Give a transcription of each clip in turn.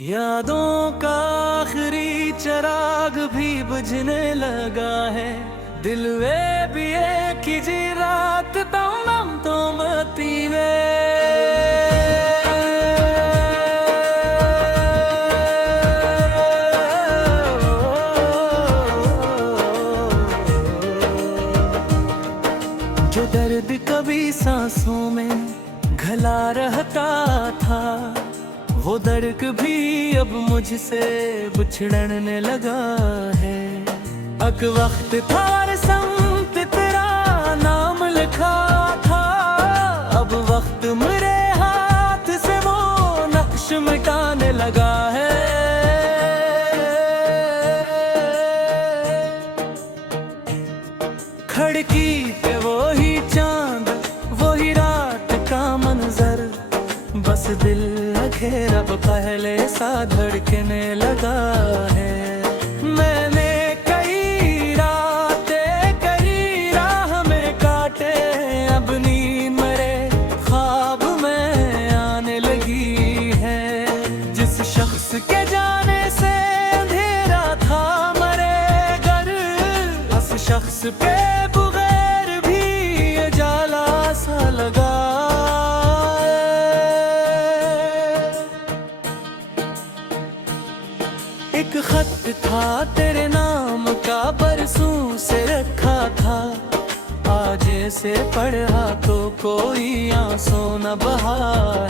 यादों का आखिरी चिराग भी बुझने लगा है। दिल वे भी एक ही जी रात तमाम तो मती वे जो दर्द कभी सांसों में घला रहता था, वो दर्द भी अब मुझसे बिछड़ने लगा है। अक वक्त था और समत तेरा नाम लिखा था, अब वक्त मेरे हाथ से वो नक्श मिटाने लगा है। खिड़की पे वो ही चांद, वो ही रात का मंजर, बस दिल घेर अब पहले सा धड़कने लगा है। मैंने कई रातें कई राह में काटे, अब नींद मेरे ख्वाब में आने लगी है। जिस शख्स के जाने से अंधेरा था मरे घर, उस शख्स पे बगैर भी उजाला सा लगा। एक खत था तेरे नाम का बरसों से रखा था, आज से पढ़ा तो कोई आंसू न बहा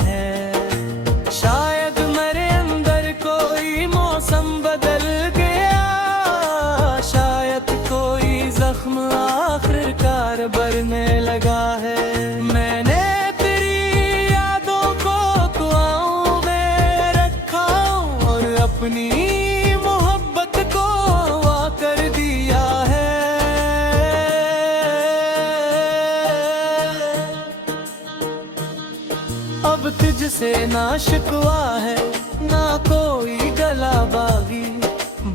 है। शायद मेरे अंदर कोई मौसम बदल गया, शायद कोई जख्म आखिरकार भरने लगा है। मैंने तेरी यादों को दुआओं में रखा और अपनी अब तुझसे ना शिकवा है ना कोई गला बागी,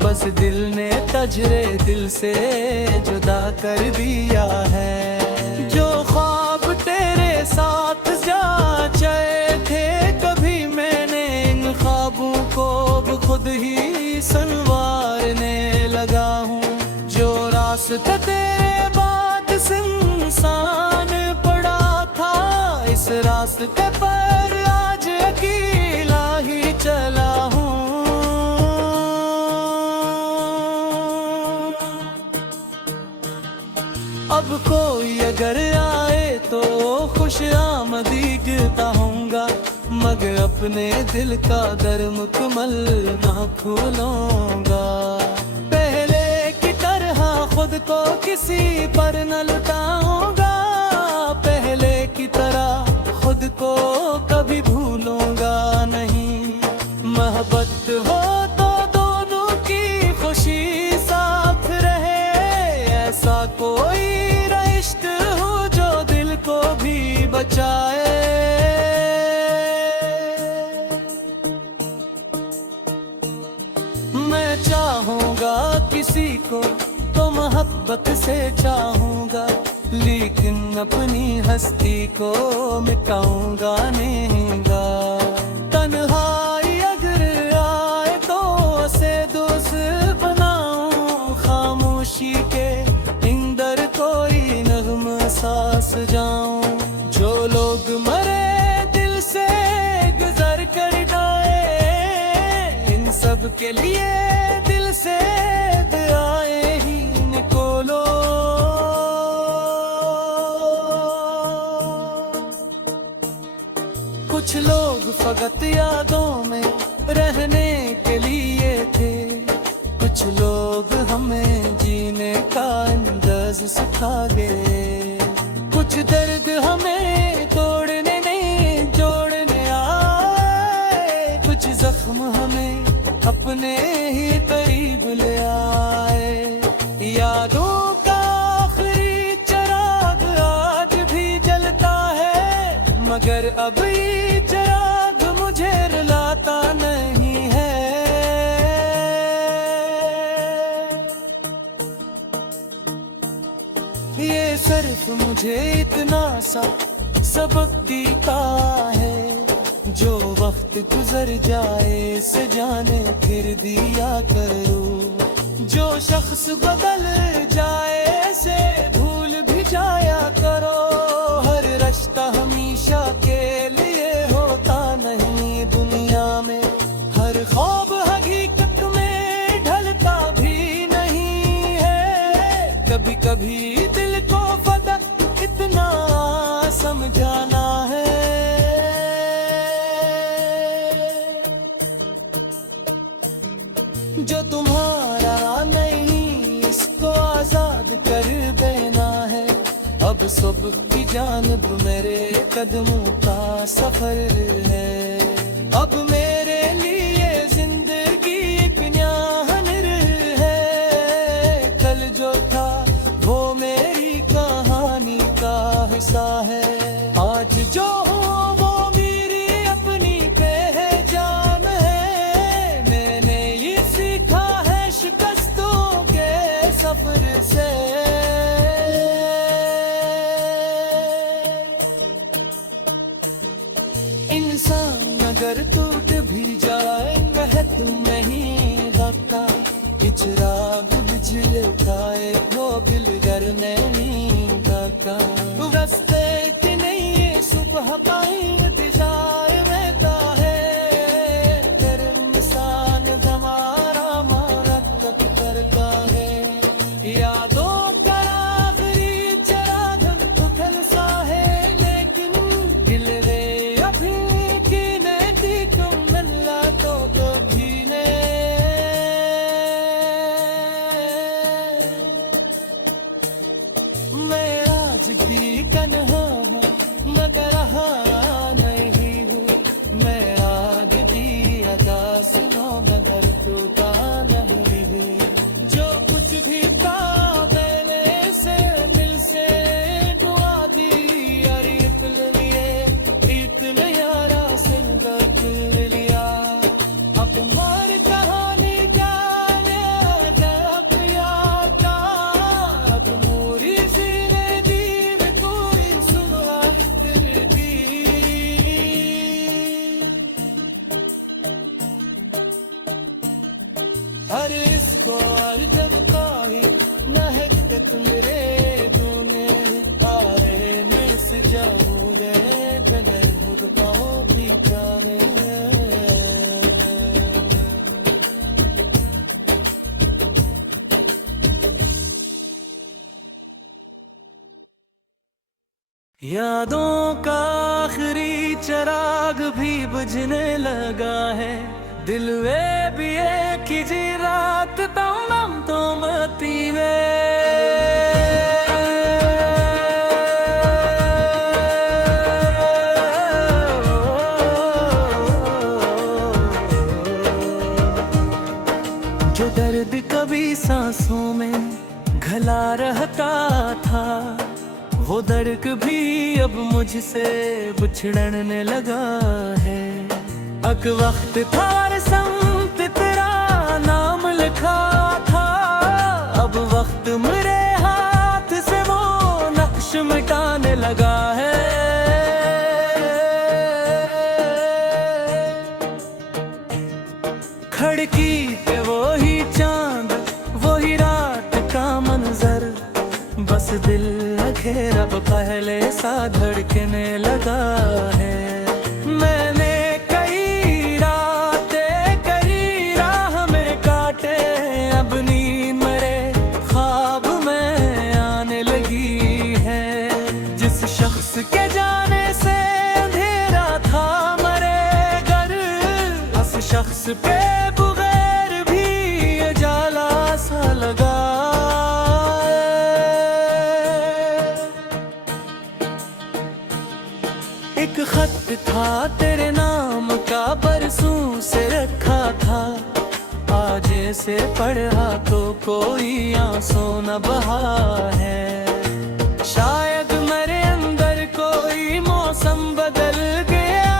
बस दिल ने तजरे दिल से जुदा कर दिया है। जो ख्वाब तेरे साथ जाचे थे कभी, मैंने इन ख्वाबों को खुद ही संवारने लगा हूँ। जो रास्ता तेरे बाद सुनसान पड़ा था, इस रास्ते पर आज अकेला ही चला हूँ। अब कोई अगर आए तो खुश आमदी कहता हूँगा, मगर अपने दिल का दर मुकम्मल ना खोलूंगा। पहले की तरह खुद को किसी पर न लुटाऊंगा, पहले की तरह खुद को कभी भूलूंगा नहीं। मोहब्बत हो तो दोनों की खुशी साथ रहे, ऐसा कोई रिश्ता हो जो दिल को भी बचाए। मैं चाहूंगा किसी को तो मोहब्बत से चाहूंगा, लेकिन अपनी हस्ती को मिटाऊंगा नहींगा। तन्हाई अगर आए तो उसे दोस्त बनाऊं, खामोशी के इंदर कोई नगमा सांस जाऊं। जो लोग मरे दिल से गुजर कर जाए, इन सब के लिए दिल से दुआएं ही निकोलो। कुछ लोग फकत यादों में रहने के लिए थे, कुछ लोग हमें जीने का अंदाज सिखा गए। कुछ दर्द हमें तोड़ने नहीं जोड़ने आए, कुछ जख्म हमें अपने ही करीब ले आए। यादों का आखिरी चिराग आज भी जलता है, मगर अब ये चिराग मुझे रुलाता नहीं है। ये सिर्फ मुझे इतना सा सबक देता है, जो वक्त वक्त गुजर जाए से जाने फिर दिया करो। जो शख्स बदल जाए से भूल भी जाया करो। हर रिश्ता हमेशा के लिए होता नहीं दुनिया में। हर ख्वाब हकीकत में ढलता भी नहीं है। कभी कभी दिल को फर्क इतना समझाना है। जो तुम्हारा नहीं इसको आजाद कर देना है। अब सुबह की जानिब मेरे कदमों का सफर है। अब मेरे लिए जिंदगी एक न्याहनर है। कल जो था वो मेरी कहानी का हिस्सा है। आज जो हूँ वो मेरी अपनी पहचान है। मैंने ये सीखा है शिकस्तों के सफर से। इंसान अगर टूट भी जाए वह तुम नहीं रखता। चिराग बुझलकाए वो दिलगर नहीं रखता। रस्ते की नहीं सुबह पाई दिशाए रहता है। फिर इंसान हमारा मरतब करता है। यादों का आखिरी चिराग उठल सा है। लेकिन दिल रे अभी की नहीं तुम मिला तो कभी ने। मैं आज भी तन्हा हूँ मगर रहा नहीं हूँ। मैं आग भी अदा सुनो मगर टूटा नहीं हूँ। जो कुछ भी था पहले से मिल से दुआ दी। अरे इतने यारा से लिया। अब मार कहानी का हर इसको और जग का ही नहकत मेरे दूने। आए मिस जाऊँ रे बने खुद पाओ भी जाने। यादों का आखिरी चिराग भी बुझने लगा है। दिल वे भी एक ही जी रात तम तो मती वे। जो दर्द कभी सांसों में घला रहता था वो दर्द भी अब मुझसे बिछड़ने लगा है। अक वक्त था समत तेरा नाम लिखा था। अब वक्त मेरे हाथ से वो नक्श मिटाने लगा है। खिड़की पे वो ही चांद वो ही रात का मंजर। बस दिल घेरा पहले सा धड़कने लगा है। मैंने कई रातें कई राह में काटे। अब नींद मेरे ख्वाब में आने लगी है। जिस शख्स के जाने से अंधेरा था मरे घर। उस शख्स पे बगैर भी उजाला सा लगा। एक खत था तेरे नाम का बरसों से रखा था। आज से पढ़ा तो कोई आंसू न बहा है। शायद मेरे अंदर कोई मौसम बदल गया।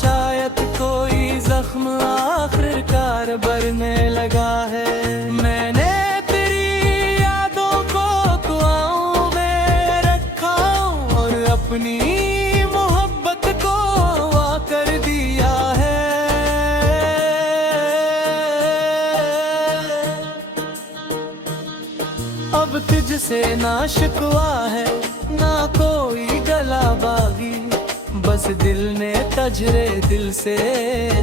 शायद कोई जख्म आखिरकार भरने लगा है। मैंने तेरी यादों को दुआओं में रखा और अपनी मोहब्बत को वाकर दिया तुझसे ना शिकवा है ना कोई गला बागी, बस दिल ने तजरे दिल से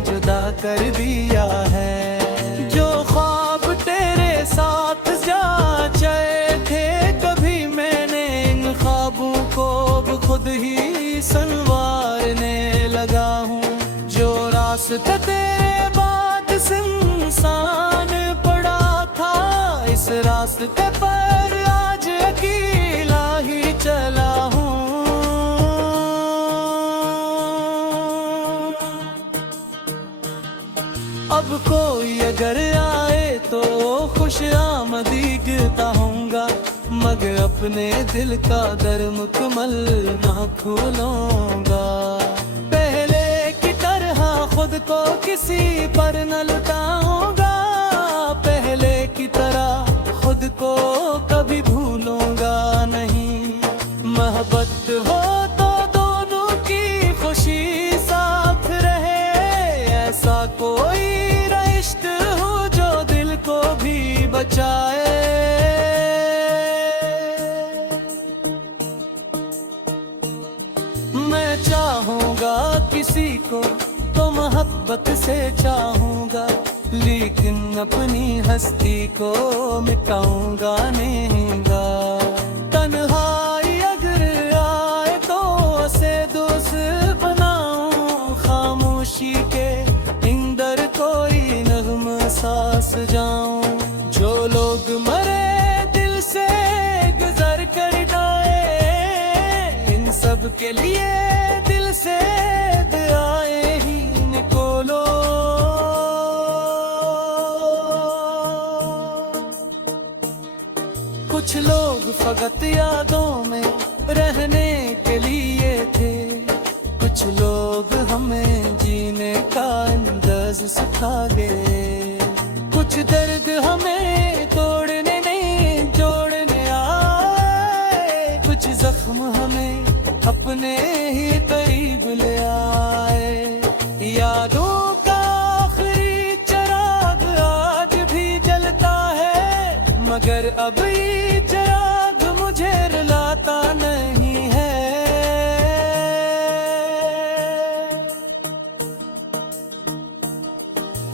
जुदा कर दिया है। जो ख्वाब तेरे साथ जाचे थे कभी, मैंने इन ख्वाबों को खुद ही संवारने लगा हूँ। जो रास्ता तेरे बाद सुनसान पड़ा था, इस रास्ते पर आज अकेला ही चला हूँ। अब कोई अगर आए तो खुश आमदीद होऊंगा, मगर अपने दिल का दर मुकम्मल ना खोलूंगा। पहले की तरह खुद को किसी पर न लुटाऊंगा, पहले की तरह खुद को कभी भूलूंगा नहीं। मोहब्बत हो तो दोनों की खुशी साथ रहे, ऐसा कोई रिश्ता हो जो दिल को भी बचाए। मैं चाहूंगा किसी को तो मोहब्बत से चाहूंगा, लेकिन अपनी हस्ती को मिटाऊंगा नहींगा। तन्हाई अगर आए तो उसे दोस्त बनाऊं, खामोशी के इंदर कोई नग़्मा सा सजाऊं। जो लोग मरे दिल से गुजर कर जाए, इन सब के लिए दिल से दुआएं ही निकोलो। कुछ लोग फकत यादों में रहने के लिए थे, कुछ लोग हमें जीने का अंदाज़ सिखा गए। कुछ दर्द हमें तोड़ने नहीं जोड़ने आए, कुछ जख्म हमें अपने ही करीब ले आए। यादों का आखिरी चिराग आज भी जलता है, मगर अब ये चिराग मुझे रुलाता नहीं है।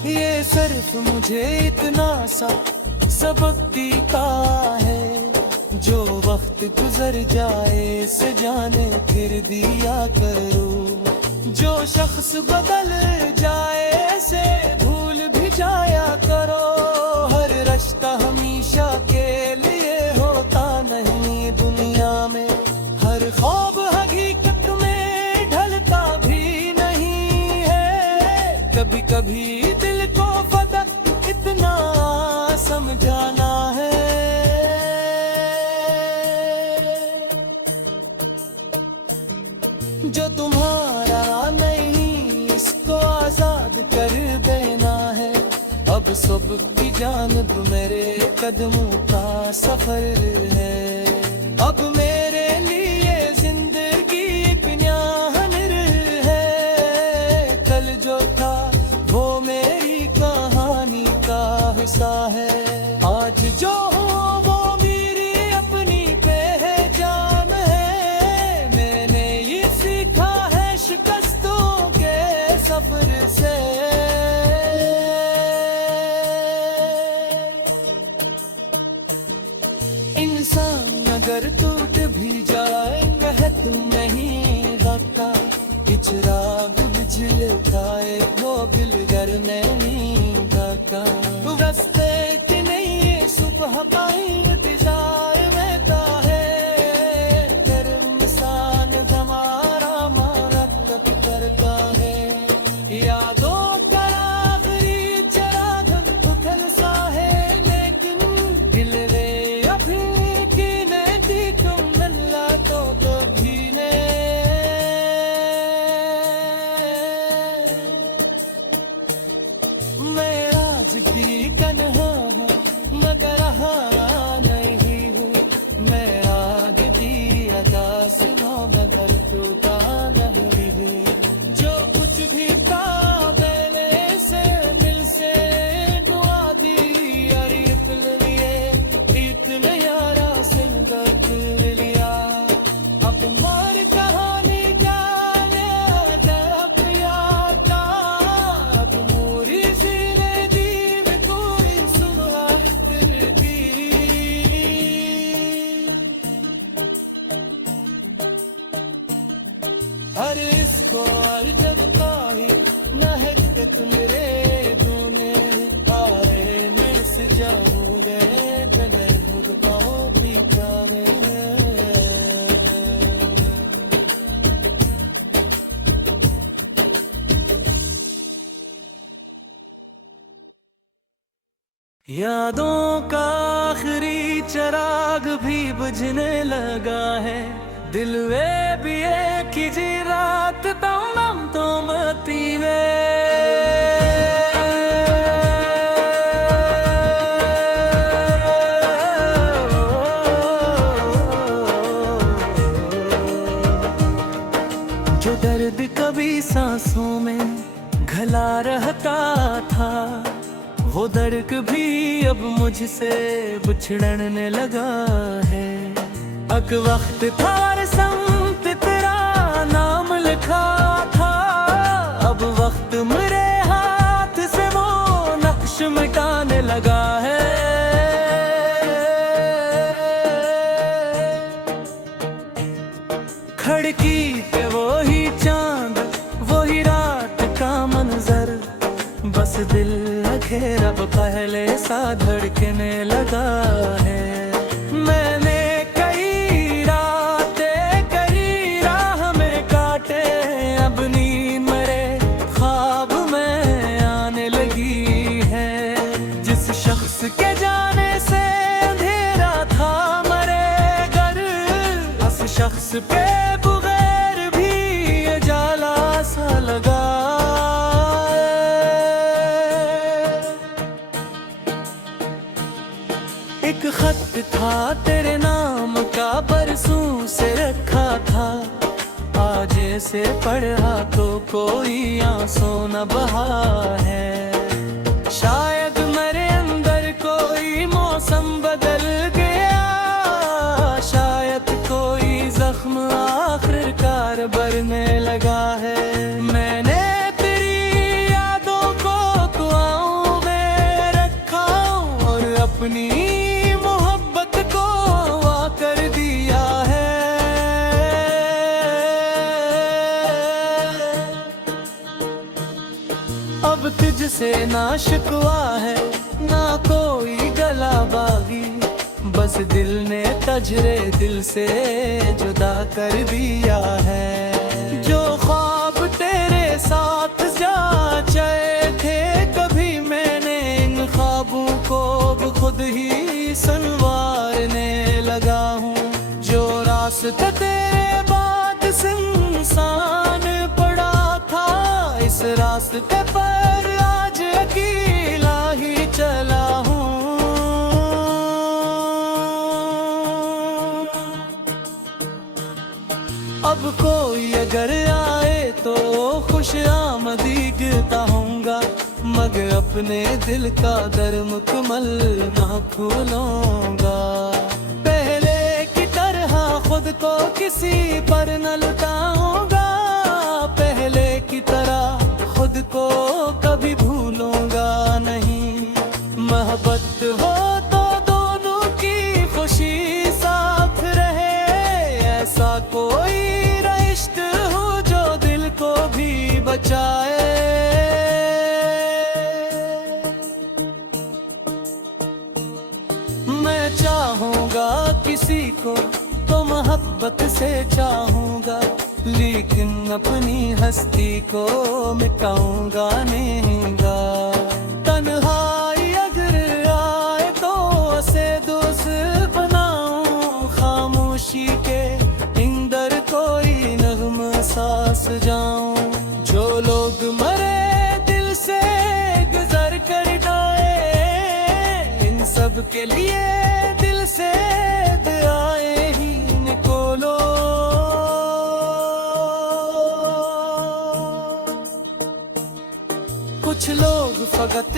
ये सिर्फ मुझे इतना सा सबक देता है, जो वक्त गुजर जाए से जाने फिर दिया करो। जो शख्स बदल जाए से भूल भी जाया करो। हर रिश्ता हमेशा के लिए होता नहीं दुनिया में, हर ख्वाब हकीकत में ढलता भी नहीं है। कभी कभी दिल को फकत इतना समझाना है, जो तुम्हारा नहीं इसको आजाद कर देना है। अब सुबह की जानिब मेरे कदमों का सफर है। अब मेरे लिए जिंदगी एक न्याहनर है। कल जो था वो मेरी कहानी का हिस्सा है, आज जो हूँ वो मेरी अपनी पहचान है। मैंने ये सीखा है शिकस्तों के सफर से। इंसान अगर टूट भी जाए वह तुम नहीं रखता, चिराग बिजलकाए वो बिलगर नहीं ढका। रस्ते की नहीं सुबह पाई इंतजार में था है, फिर इंसान हमारा मरतब करता है। यादों का आखिरी चिराग उठल सा है, लेकिन दिल रे अभी की नहीं थी तुम मिला तो कभी ने। मैं आज भी तन्हा हूँ मगर हाँ नहीं हूँ। मैं आज भी अदास हूँ मगर टूटा नहीं हूँ। जो कुछ भी था पहले से मिल से दुआ दी और इतने यारा यादों का आखिरी चिराग भी बुझने लगा है, दिल वे भी एक ही रात तमाम तो मती वे। जो दर्द कभी सांसों में घला रहता था, वो दर्द भी अब मुझसे बिछड़ने लगा है। अक वक्त था और समत तेरा नाम लिखा था, अब वक्त मेरे हाथ से वो नक्श मिटाने लगा है। खिड़की पे वो ही चांद, वो ही रात का मंजर, बस दिल घेर अब पहले सा धड़कने लगा है। मैंने कई रातें कई राह में काटे, अब नींद मेरे ख्वाब में आने लगी है। जिस शख्स के जाने से अंधेरा था मरे घर, उस शख्स पे बगैर भी उजाला सा लगा। एक खत था तेरे नाम का बरसों से रखा था, आज से पढ़ा तो कोई आंसू न बहा है। शायद मेरे अंदर कोई मौसम बदल गया, शायद कोई जख्म आखिरकार भरने लगा है। मैंने तेरी यादों को दुआओं में रखा और अपनी अब तुझसे ना शिकवा है ना कोई गला बागी, बस दिल ने तजरे दिल से जुदा कर दिया है। जो ख्वाब तेरे साथ जाचे थे कभी, मैंने इन ख्वाबों को खुद ही संवारने लगा हूँ। जो रास्ता तेरे बाद सुनसान पड़ा था, इस रास्ते पर आज अकेला ही चला हूँ। अब कोई अगर आए तो खुश आमदीद हूँगा, मगर अपने दिल का दर मुकम्मल ना खोलूंगा। पहले की तरह खुद को किसी पर न लुटाऊंगा, पहले की तरह खुद को कभी भूलूंगा नहीं। मोहब्बत हो तो दोनों की खुशी साथ रहे, ऐसा कोई रिश्ता हो जो दिल को भी बचाए। मैं चाहूंगा किसी को तो मोहब्बत से चाहूंगा, लेकिन अपनी हस्ती को मिटाऊंगा नहींगा। तन्हाई अगर आए तो उसे दोस्त बनाऊं, खामोशी के इंदर कोई नग़्मा सांस जाऊं। जो लोग मरे दिल से गुजर कर गए, इन सब के लिए दिल से दुआएं ही निकोलो। कुछ लोग फकत